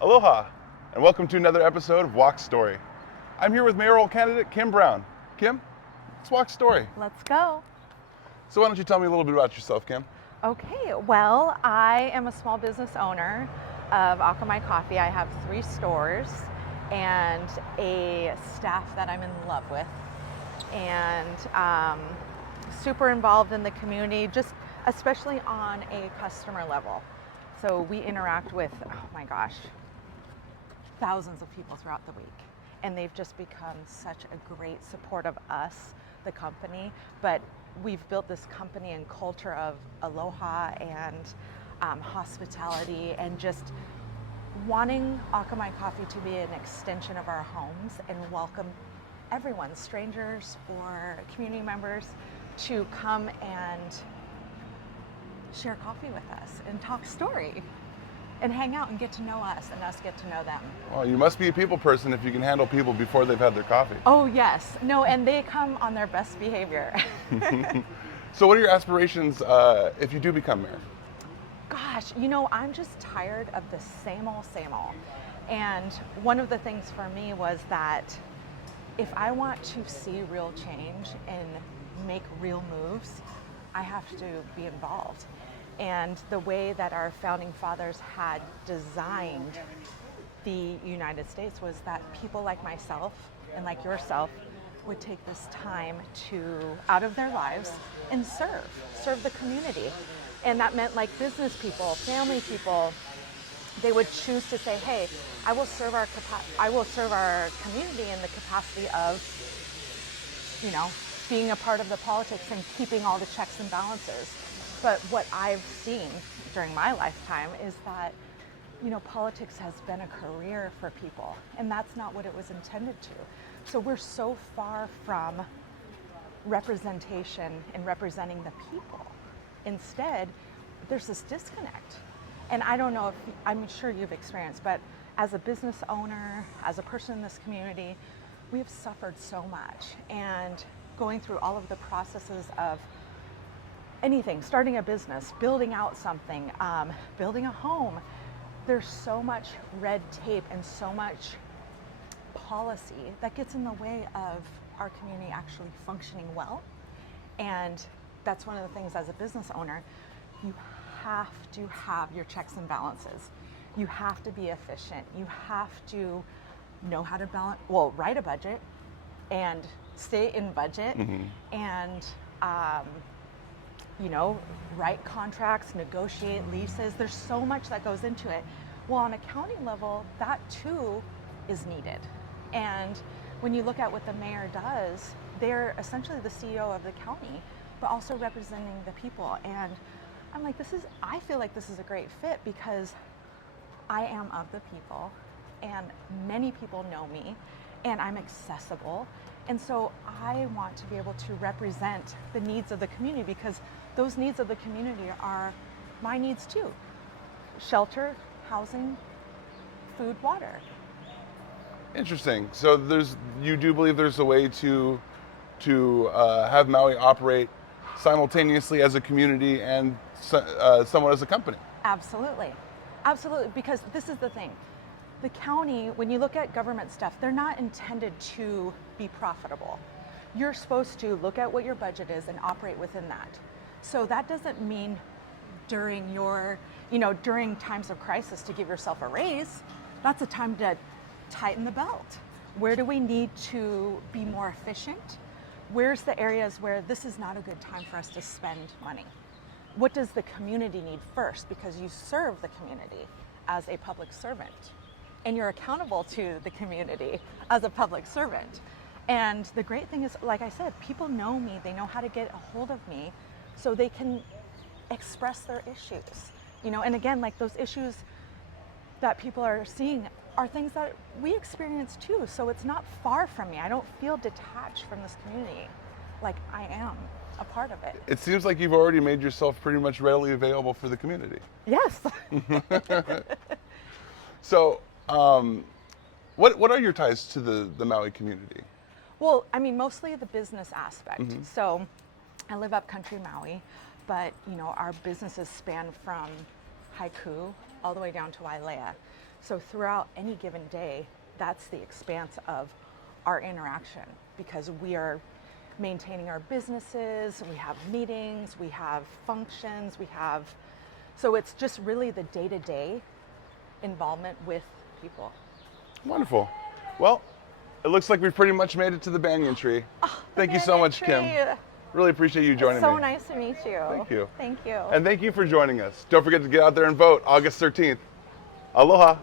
Aloha, and welcome to another episode of Walk Story. I'm here with mayoral candidate Kim Brown. Kim, let's walk story. Let's go. So why don't you tell me a little bit about yourself, Kim? Okay, well, I am a small business owner of Akamai Coffee. I have 3 stores and a staff that I'm in love with, and super involved in the community, just especially on a customer level. So we interact with, oh my gosh, thousands of people throughout the week, and they've just become such a great support of us, the company. But we've built this company and culture of aloha and hospitality, and just wanting Akamai Coffee to be an extension of our homes and welcome everyone, strangers or community members, to come and share coffee with us and talk story and hang out and get to know us and us get to know them. Well, you must be a people person if you can handle people before they've had their coffee. Oh yes, no, and they come on their best behavior. So what are your aspirations if you do become mayor? Gosh, you know, I'm just tired of the same old, same old. And one of the things for me was that if I want to see real change and make real moves, I have to be involved. And the way that our founding fathers had designed the United States was that people like myself and like yourself would take this time to, out of their lives, and serve the community. And that meant like business people, family people, they would choose to say, hey, I will serve our community in the capacity of, you know, being a part of the politics and keeping all the checks and balances. But what I've seen during my lifetime is that, you know, politics has been a career for people, and that's not what it was intended to. So we're so far from representation and representing the people. Instead, there's this disconnect. And I don't know if, I'm sure you've experienced, but as a business owner, as a person in this community, we have suffered so much. And going through all of the processes of anything, starting a business, building out something, building a home, there's so much red tape and so much policy that gets in the way of our community actually functioning well. And that's one of the things as a business owner, you have to have your checks and balances. You have to be efficient. You have to know how to write a budget and stay in budget, and you know, write contracts, negotiate leases. There's so much that goes into it. Well, on a county level, that too is needed. And when you look at what the mayor does, they're essentially the CEO of the county, but also representing the people. And I'm like, I feel like this is a great fit because I am of the people, and many people know me, and I'm accessible. And so I want to be able to represent the needs of the community, because those needs of the community are my needs too. Shelter, housing, food, water. Interesting. So you do believe there's a way to have Maui operate simultaneously as a community and somewhat as a company? Absolutely. Absolutely, because this is the thing. The county, when you look at government stuff, they're not intended to be profitable. You're supposed to look at what your budget is and operate within that. So that doesn't mean during during times of crisis to give yourself a raise. That's a time to tighten the belt. Where do we need to be more efficient? Where's the areas where this is not a good time for us to spend money? What does the community need first? Because you serve the community as a public servant, and you're accountable to the community as a public servant. And the great thing is, like I said, people know me, they know how to get a hold of me so they can express their issues. And again, like those issues that people are seeing are things that we experience too. So it's not far from me. I don't feel detached from this community. Like I am a part of it. It seems like you've already made yourself pretty much readily available for the community. Yes. So, what are your ties to the Maui community? Well, I mean, mostly the business aspect. Mm-hmm. So I live up country Maui, but our businesses span from Haiku all the way down to Wailea. So throughout any given day, that's the expanse of our interaction, because we are maintaining our businesses, we have meetings, we have functions, so it's just really the day-to-day involvement with people. Wonderful. Well, it looks like we've pretty much made it to the banyan tree. Thank you so much, Kim. Really appreciate you joining me. So nice to meet you. Thank you. Thank you. And thank you for joining us. Don't forget to get out there and vote August 13th. Aloha.